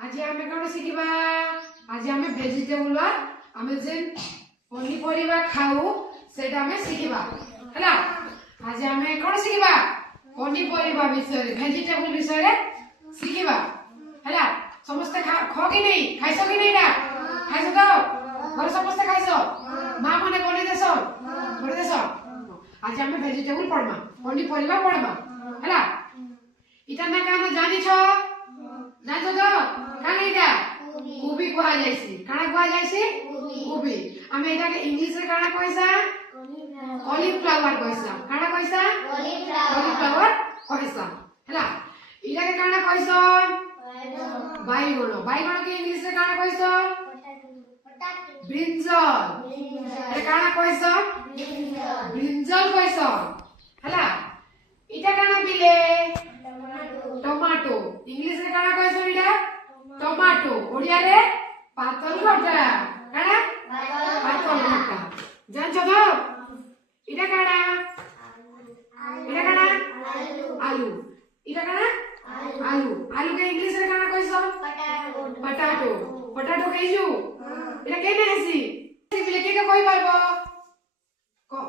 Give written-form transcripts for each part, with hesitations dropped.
आज आमे कोन शिखिबा आज आमे वेजिटेबल आमे जे पनीपरिबा खाऊ सेटा आमे शिखिबा हला। आज आमे कोन शिखिबा पनीपरिबा विषय वेजिटेबल विषय शिखिबा हला। समस्त खो कि नहीं खाइसो कि नहीं ना खाइसो तो घर समस्त खाइसो मां माने बने देसो बने देसो। आज आमे वेजिटेबल पढमा पनीपरिबा पढमा हला। इटा ना काना जानि छ जानो तो काना इटा कोबी कोहा जायसी काना कोहा जायसी कोबी। आमे इटा के इंग्लिश रे काना कहैसा कॉलीफ्लावर कहैसा काना कहैसा कॉलीफ्लावर कहैसा हला। इटा के काना कहैसन बाइगण बाइगण के इंग्लिश रे काना कहैसन ब्रिंजल अरे काना कहैसन ब्रिंजल कहैसन हला। इटा काना बिले टमाटो इंग्लिश रे काना कहैसन इटा टमाटो ओडिया रे पातल भटा काना पातल भटा जान छ तो इटा काना आलू इटा काना आलू आलू के इंग्लिश रे काना कहैसन पटाटो पटाटो कहैजु इटा केने हेसी बिले के कहि पारबो को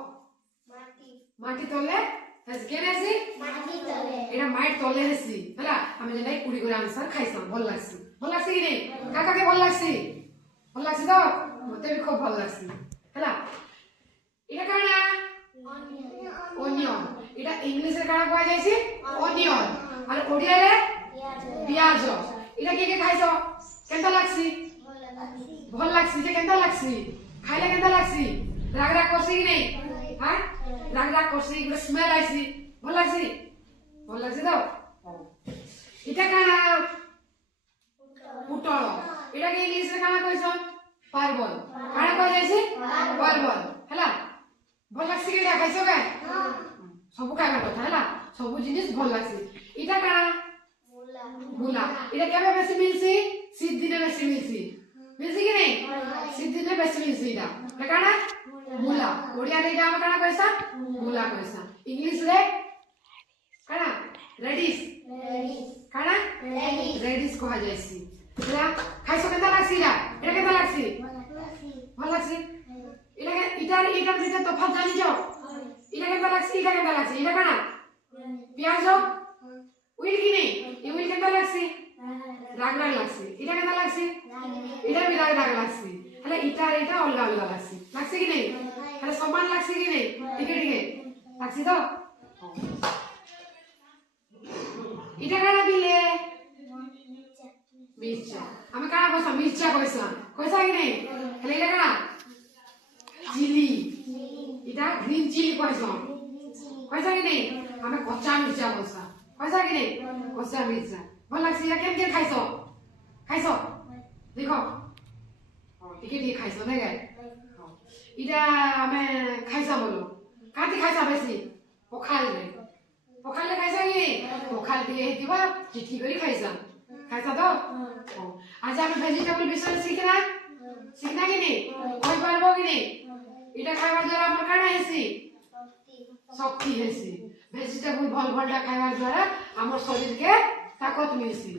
माटी तले हेस केने हेसी माटी तले एटा माटी तले हेसी हला। हम जे नै कुड़ी गोरा आंसर खाइसन भल लागसी कि नहीं काका के भल लागसी तो मते भी खूब भल लागसी हला। इटा काना ओनियन इटा इंग्लिश रे काना कहै जायसी ओनियन और ओडिया रे प्याज। इटा के खाइसो केनता लागसी भल लागसी जे केनता लागसी खाइले केनता लागसी राग राग करसी कि नहीं हां राग राग करसी गुड स्मेल आइसी भल लागसी तो। इटा काना पुटल इटा के इंग्लिश रे काना कहैसन पारबल काना कह जायसी पारबल हला। भल लागसी कि खाइसो के सब खाइबा कथा हला सब जिनिस भल लागसी। इटा काना मूला इटा केबे बेसी मिलसी शीत दिने बेसी मिलसी कि नहीं शीत दिने बेसी मिलसी इटा काना मूला ओडिया रे इटा काना कहैसा मूला कहैसा। इंग्लिश रे काना रेडिश काना रेडिश कहा जायसी हला। खाइसो केनता लागसी इटा केनता लागसी भल लागसी इटा इटा तफात जानि जो इटा केनता लागसी इटा काना प्याज उइल कि नहीं ये उइल केनता लागसी राग राग लागसी इटा केनता लागसी इटा भी राग राग लागसी हला। इटा अलग अलग लागसी कि नहीं हला समान लागसी कि नहीं ठीक लागसी तो। इटा काना बिले मिर्चा हमें काना कहसा मिर्चा कहसा कि नहीं हला। इटा काना चिली इटा ग्रीन चिली कहसा कि नहीं हमें कच्चा मिर्चा कहसा कि नहीं कच्चा मिर्चा भल लागसी। इटा केन खाइसो देखो टिके खाइसो नै गाय इटा हमें खाइसा बोलो काती खाइसा बेसी पखाल रे खाइसा कि पखाल दिए हेतिबा चिठी करी खाइसा तो। आज हम वेजिटेबल विषय सीखना कि नहीं कहि पारबो कि नहीं इटा खाइबा द्वारा हमर काना हेसी शक्ति हेसी वेजिटेबल भल भलटा खाइबा द्वारा हमर शरीर के ताकत मिलसी।